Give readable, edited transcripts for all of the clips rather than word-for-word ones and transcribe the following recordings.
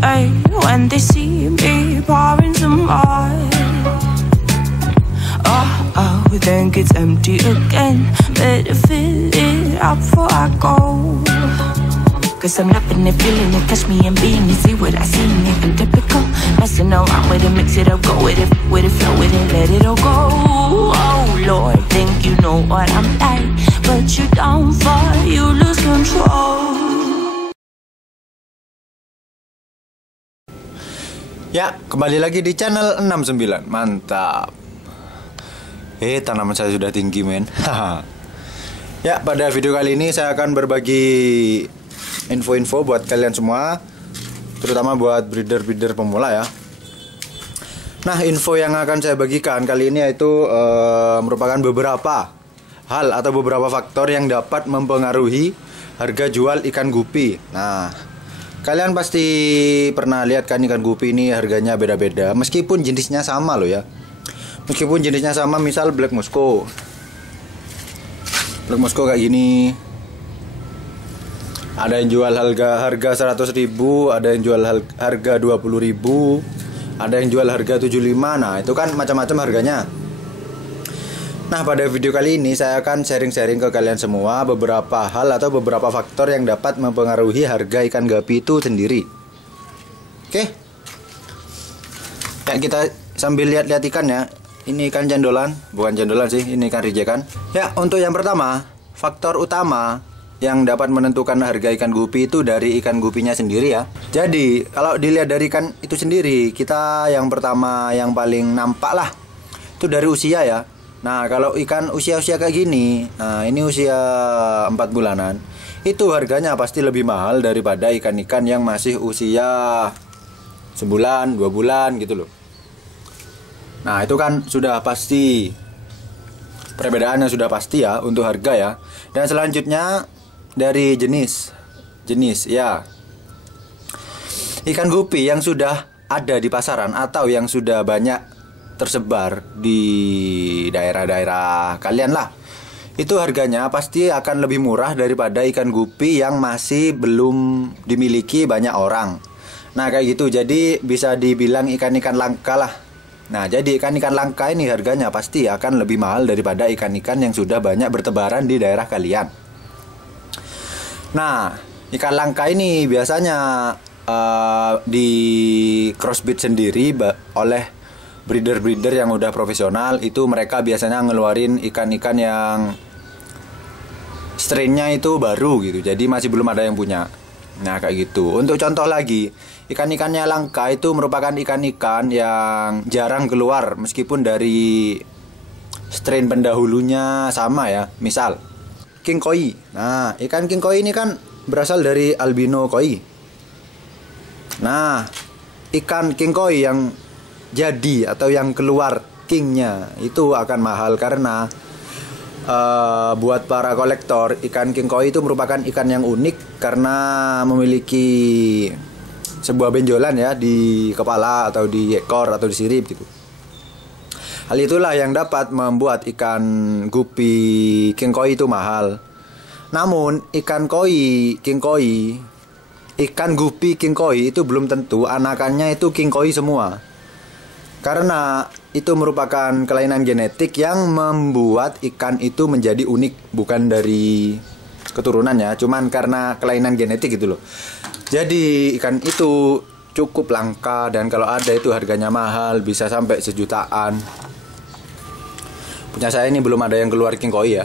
say when they see me pouring some more? Oh, then gets empty again. Better fill it up before I go. Cause I'm loving it, feeling it, catch me and being it. See what I see in it, and typical. Messing around with it, mix it up, go with it, flow with it, let it all go. Oh Lord, think you know what I'm like, but you don't fall, you lose control. Ya, kembali lagi di channel 69. Mantap. Tanaman saya sudah tinggi, men. Ya, pada video kali ini saya akan berbagi info-info buat kalian semua, terutama buat breeder-breeder pemula ya. Nah, info yang akan saya bagikan kali ini yaitu merupakan beberapa hal atau beberapa faktor yang dapat mempengaruhi harga jual ikan gupi. Nah, kalian pasti pernah lihat kan ikan gupi ini harganya beda-beda, meskipun jenisnya sama loh ya. Meskipun jenisnya sama, misal Black Musco. Black Musco kayak gini. Ada yang jual harga 100.000, ada yang jual harga 20.000, ada yang jual harga 75. Nah, itu kan macam-macam harganya. Nah, pada video kali ini saya akan sharing-sharing ke kalian semua beberapa hal atau beberapa faktor yang dapat mempengaruhi harga ikan gupi itu sendiri. Oke. Ya, kita sambil lihat-lihat ikan ya. Ini ikan cendolan, bukan cendolan sih, ini ikan rijekan. Ya, untuk yang pertama, faktor utama yang dapat menentukan harga ikan gupi itu dari ikan gupinya sendiri ya. Jadi, kalau dilihat dari ikan itu sendiri, kita yang pertama yang paling nampak lah itu dari usia ya. Nah, kalau ikan usia-usia kayak gini, nah ini usia 4 bulanan, itu harganya pasti lebih mahal daripada ikan-ikan yang masih usia sebulan, 2 bulan gitu loh. Nah, itu kan sudah pasti, perbedaannya sudah pasti ya untuk harga ya. Dan selanjutnya dari jenis ya. Ikan gupi yang sudah ada di pasaran atau yang sudah banyak tersebar di daerah-daerah kalian lah, itu harganya pasti akan lebih murah daripada ikan gupi yang masih belum dimiliki banyak orang. Nah, kayak gitu, jadi bisa dibilang ikan-ikan langka lah. Nah, jadi ikan-ikan langka ini harganya pasti akan lebih mahal daripada ikan-ikan yang sudah banyak bertebaran di daerah kalian. Nah, ikan langka ini biasanya di crossbreed sendiri oleh breeder-breeder yang udah profesional. Itu mereka biasanya ngeluarin ikan-ikan yang strainnya itu baru gitu, jadi masih belum ada yang punya. Nah, kayak gitu. Untuk contoh lagi, ikan-ikannya langka itu merupakan ikan-ikan yang jarang keluar meskipun dari strain pendahulunya sama ya. Misal king koi. Nah, ikan king koi ini kan berasal dari albino koi. Nah, ikan king koi yang jadi atau yang keluar kingnya itu akan mahal karena buat para kolektor, ikan king koi itu merupakan ikan yang unik karena memiliki sebuah benjolan ya di kepala atau di ekor atau di sirip gitu. Hal itulah yang dapat membuat ikan gupi king koi itu mahal. Namun ikan gupi king koi itu belum tentu anakannya itu king koi semua. Karena itu merupakan kelainan genetik yang membuat ikan itu menjadi unik, bukan dari keturunannya, cuman karena kelainan genetik gitu loh. Jadi ikan itu cukup langka dan kalau ada itu harganya mahal, bisa sampai sejutaan. Punya saya ini belum ada yang keluar king koi ya.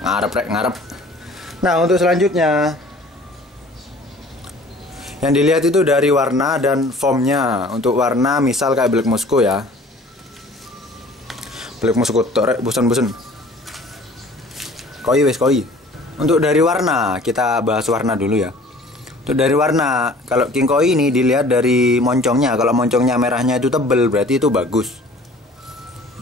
ngarep. Nah, untuk selanjutnya yang dilihat itu dari warna dan formnya. Untuk warna misal kayak Black Musco ya. Black Musco torek bosan-bosan. Koi. Untuk dari warna, kita bahas warna dulu ya. Untuk dari warna, kalau king koi ini dilihat dari moncongnya. Kalau moncongnya merahnya itu tebel, berarti itu bagus.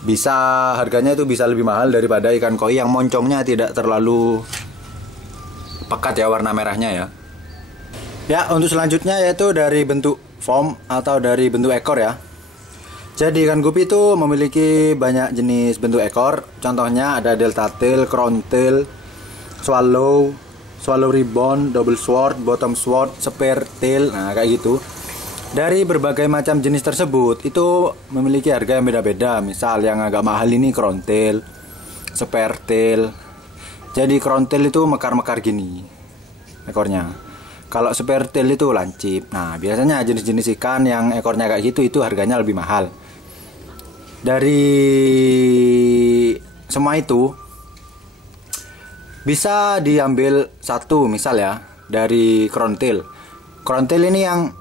Bisa harganya itu bisa lebih mahal daripada ikan koi yang moncongnya tidak terlalu pekat ya warna merahnya ya. Ya, untuk selanjutnya yaitu dari bentuk form atau dari bentuk ekor ya. Jadi ikan gupi itu memiliki banyak jenis bentuk ekor. Contohnya ada delta tail, crown tail, swallow, swallow ribbon, double sword, bottom sword, spare tail. Nah, kayak gitu. Dari berbagai macam jenis tersebut itu memiliki harga yang beda-beda. Misal yang agak mahal ini crown tail, spare tail. Jadi crown tail itu mekar-mekar gini ekornya. Kalau spare tail itu lancip. Nah, biasanya jenis-jenis ikan yang ekornya kayak gitu itu harganya lebih mahal. Dari semua itu bisa diambil satu, misal ya, dari crown tail. Crown tail ini yang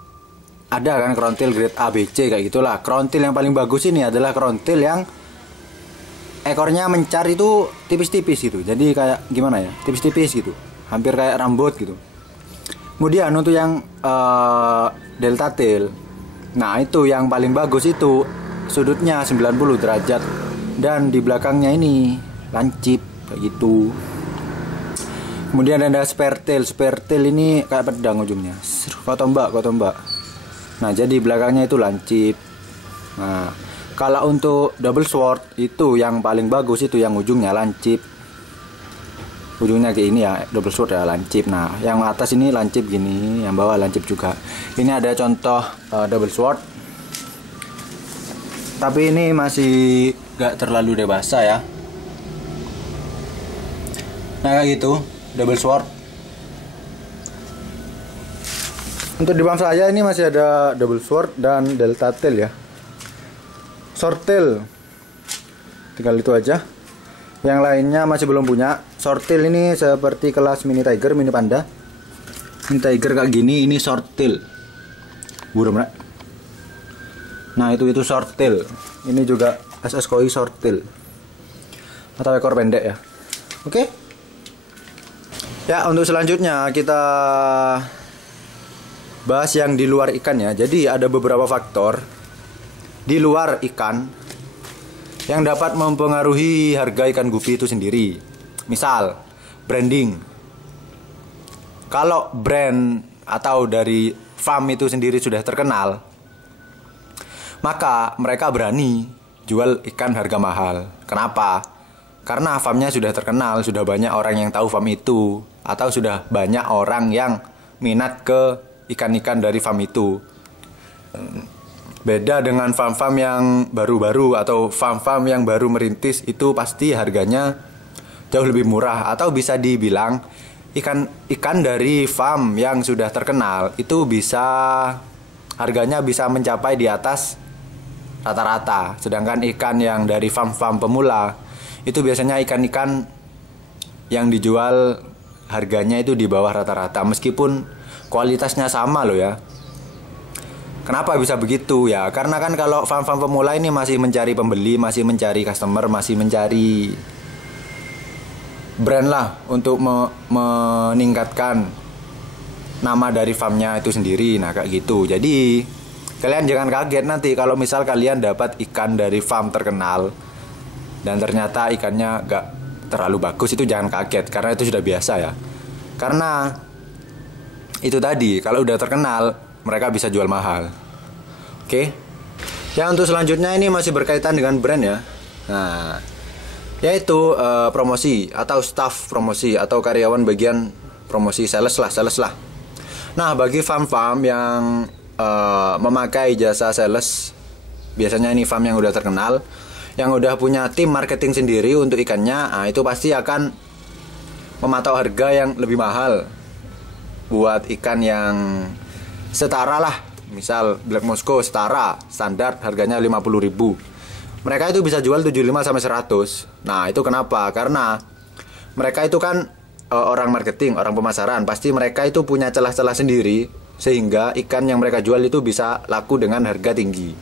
ada kan crown tail grade A, B, C kayak gitulah. Crown tail yang paling bagus ini adalah crown tail yang ekornya mencar itu tipis-tipis gitu. Jadi kayak gimana ya? Tipis-tipis gitu. Hampir kayak rambut gitu. Kemudian untuk yang delta tail. Nah, itu yang paling bagus itu sudutnya 90 derajat dan di belakangnya ini lancip kayak gitu. Kemudian ada spare tail. Spare tail ini kayak pedang ujungnya. Kau tombak. Nah, jadi belakangnya itu lancip. Nah, kalau untuk double sword itu yang paling bagus itu yang ujungnya lancip. Ujungnya kayak ini ya, double sword ya lancip. Nah, yang atas ini lancip gini, yang bawah lancip juga. Ini ada contoh double sword. Tapi ini masih gak terlalu dewasa ya. Nah, kayak gitu, double sword. Untuk di bawah saya ini masih ada double sword dan delta tail ya. Short tail tinggal itu aja. Yang lainnya masih belum punya. Short tail ini seperti kelas mini tiger, mini panda. Mini tiger kayak gini, ini short tail. Burung nak. Nah, itu short tail. Ini juga SS koi short tail. Atau ekor pendek ya. Oke. Ya, untuk selanjutnya kita bahas yang di luar ikan ya. Jadi ada beberapa faktor di luar ikan yang dapat mempengaruhi harga ikan gupi itu sendiri. Misal, branding. Kalau brand atau dari farm itu sendiri sudah terkenal, maka mereka berani jual ikan harga mahal. Kenapa? Karena farmnya sudah terkenal, sudah banyak orang yang tahu farm itu, atau sudah banyak orang yang minat ke ikan-ikan dari farm itu. Beda dengan farm-farm yang baru-baru atau farm-farm yang baru merintis, itu pasti harganya jauh lebih murah. Atau bisa dibilang ikan dari farm yang sudah terkenal itu bisa harganya bisa mencapai di atas rata-rata. Sedangkan ikan yang dari farm-farm pemula itu biasanya ikan-ikan yang dijual harganya itu di bawah rata-rata, meskipun kualitasnya sama loh ya. Kenapa bisa begitu ya? Karena kan kalau farm-farm pemula ini masih mencari pembeli, masih mencari customer, masih mencari brand lah untuk meningkatkan nama dari farmnya itu sendiri. Nah, kayak gitu. Jadi kalian jangan kaget nanti kalau misal kalian dapat ikan dari farm terkenal dan ternyata ikannya gak terlalu bagus, itu jangan kaget karena itu sudah biasa ya. Karena itu tadi, kalau udah terkenal mereka bisa jual mahal. Oke. Ya, untuk selanjutnya ini masih berkaitan dengan brand ya. Nah, yaitu promosi atau staff promosi atau karyawan bagian promosi, sales lah. Nah, bagi farm-farm yang memakai jasa sales, biasanya ini farm yang udah terkenal, yang udah punya tim marketing sendiri untuk ikannya, nah itu pasti akan mematok harga yang lebih mahal buat ikan yang setara lah. Misal Black Moscow setara, standar harganya 50.000. Mereka itu bisa jual 75 sampai 100. Nah, itu kenapa? Karena mereka itu kan orang marketing, orang pemasaran, pasti mereka itu punya celah-celah sendiri sehingga ikan yang mereka jual itu bisa laku dengan harga tinggi.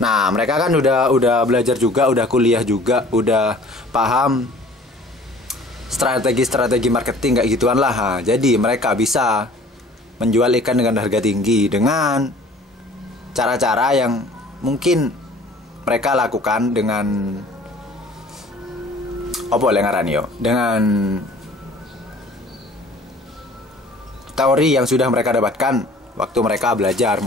Nah, mereka kan udah belajar juga, udah kuliah juga, udah paham strategi marketing kayak gituan lah. Nah, jadi mereka bisa menjual ikan dengan harga tinggi dengan cara-cara yang mungkin mereka lakukan dengan dengan teori yang sudah mereka dapatkan waktu mereka belajar.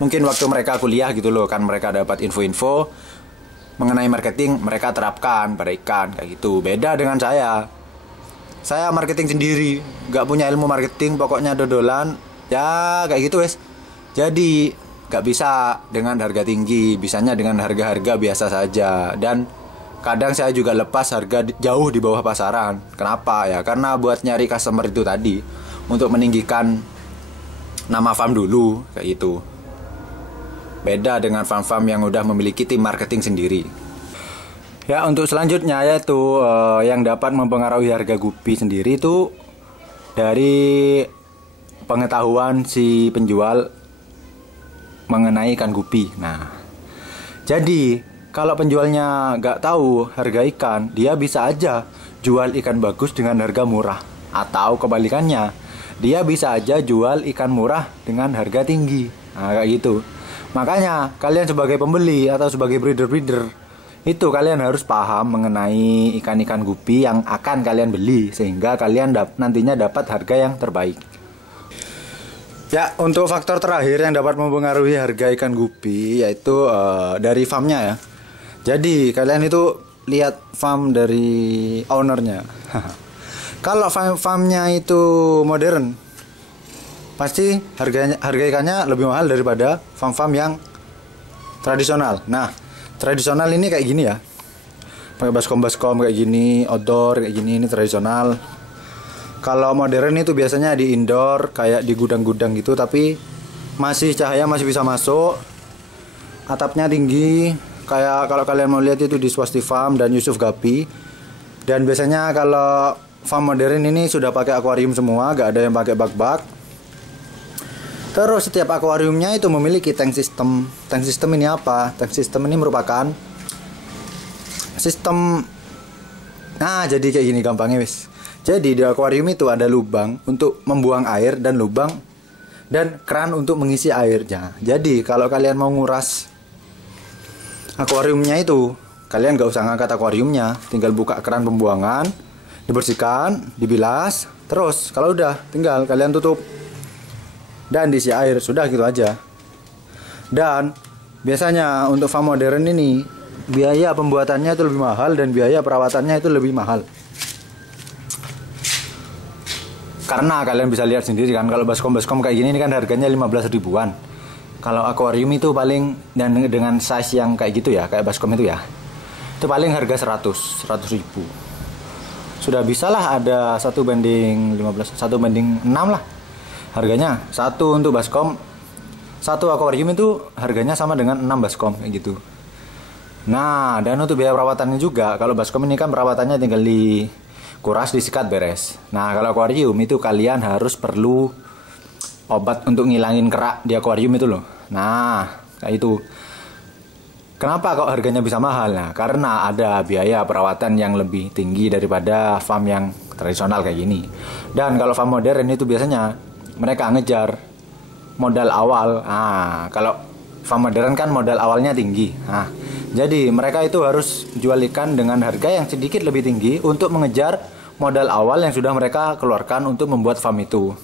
Mungkin waktu mereka kuliah gitu loh, kan mereka dapat info-info mengenai marketing, mereka terapkan pada ikan kayak gitu. Beda dengan saya. saya marketing sendiri, nggak punya ilmu marketing, pokoknya dodolan ya kayak gitu wes. Jadi nggak bisa dengan harga tinggi, bisanya dengan harga-harga biasa saja. Dan kadang saya juga lepas harga jauh di bawah pasaran. Kenapa ya? Karena buat nyari customer itu tadi, untuk meninggikan nama farm dulu kayak gitu. Beda dengan farm-farm yang udah memiliki tim marketing sendiri. Ya, untuk selanjutnya yaitu yang dapat mempengaruhi harga gupi sendiri itu dari pengetahuan si penjual mengenai ikan gupi. Nah, jadi kalau penjualnya nggak tahu harga ikan, dia bisa aja jual ikan bagus dengan harga murah. Atau kebalikannya, dia bisa aja jual ikan murah dengan harga tinggi. Nah, kayak gitu. Makanya kalian sebagai pembeli atau sebagai breeder-breeder itu kalian harus paham mengenai ikan-ikan gupi yang akan kalian beli, sehingga kalian nantinya dapat harga yang terbaik. Ya, untuk faktor terakhir yang dapat mempengaruhi harga ikan gupi yaitu dari farmnya ya. Jadi kalian itu lihat farm dari ownernya. Kalau farmnya itu modern, pasti harga ikannya lebih mahal daripada farm-farm yang tradisional. Nah, tradisional ini kayak gini ya, pakai baskom kayak gini, outdoor kayak gini, ini tradisional. Kalau modern itu biasanya di indoor, kayak di gudang-gudang gitu, tapi masih cahaya masih bisa masuk, atapnya tinggi, kayak kalau kalian mau lihat itu di Swasti Farm dan Yusuf Gapi. Dan biasanya kalau farm modern ini sudah pakai akuarium semua, gak ada yang pakai bak-bak. Terus setiap akuariumnya itu memiliki tank system. Tank system ini apa? Tank system ini merupakan sistem. Nah, jadi kayak gini gampangnya wis. Jadi di akuarium itu ada lubang untuk membuang air dan lubang dan keran untuk mengisi airnya. Jadi kalau kalian mau nguras akuariumnya itu, kalian gak usah ngangkat akuariumnya, tinggal buka keran pembuangan, dibersihkan, dibilas, terus kalau udah tinggal kalian tutup dan diisi air, sudah gitu aja. Dan biasanya untuk farm modern ini biaya pembuatannya itu lebih mahal dan biaya perawatannya itu lebih mahal. Karena kalian bisa lihat sendiri kan, kalau baskom kayak gini ini kan harganya 15 ribuan. Kalau akuarium itu paling, dan dengan size yang kayak gitu ya, kayak baskom itu ya, itu paling harga 100 ribu. Sudah bisa lah ada 1 banding 15, 1 banding 6 lah harganya. Satu untuk baskom, satu akuarium itu harganya sama dengan 6 baskom kayak gitu. Nah, dan untuk biaya perawatannya juga, kalau baskom ini kan perawatannya tinggal dikuras, disikat, beres. Nah, kalau akuarium itu kalian harus perlu obat untuk ngilangin kerak di akuarium itu loh. Nah, kayak itu. Kenapa kok harganya bisa mahal? Nah, karena ada biaya perawatan yang lebih tinggi daripada farm yang tradisional kayak gini. Dan kalau farm modern itu biasanya mereka ngejar modal awal. Nah, kalau farm modern kan modal awalnya tinggi. Nah, jadi mereka itu harus jual ikan dengan harga yang sedikit lebih tinggi untuk mengejar modal awal yang sudah mereka keluarkan untuk membuat farm itu.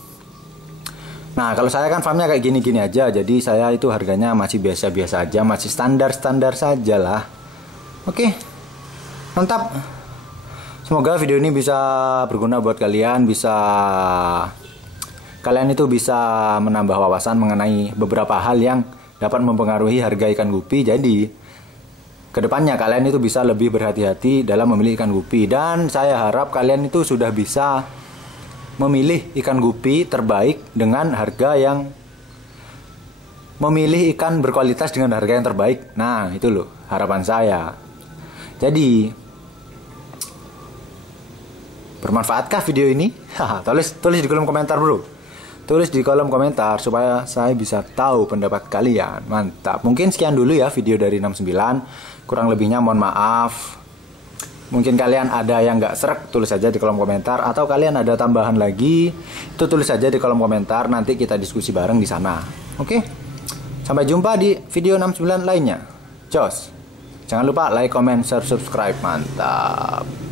Nah, kalau saya kan farmnya kayak gini-gini aja, jadi saya itu harganya masih biasa-biasa aja, masih standar-standar saja lah. Oke, mantap. Semoga video ini bisa berguna buat kalian, kalian itu bisa menambah wawasan mengenai beberapa hal yang dapat mempengaruhi harga ikan gupi. Jadi kedepannya kalian itu bisa lebih berhati-hati dalam memilih ikan gupi. Dan saya harap kalian itu sudah bisa memilih ikan gupi terbaik dengan harga yang, memilih ikan berkualitas dengan harga yang terbaik. Nah, itu loh harapan saya. Jadi bermanfaatkah video ini? Tulis di kolom komentar bro. Tulis di kolom komentar supaya saya bisa tahu pendapat kalian. Mantap. Mungkin sekian dulu ya video dari 69. Kurang lebihnya mohon maaf. Mungkin kalian ada yang gak serak, tulis saja di kolom komentar. Atau kalian ada tambahan lagi, itu tulis saja di kolom komentar. Nanti kita diskusi bareng di sana. Oke? Sampai jumpa di video 69 lainnya. Jos. Jangan lupa like, comment, share, subscribe. Mantap.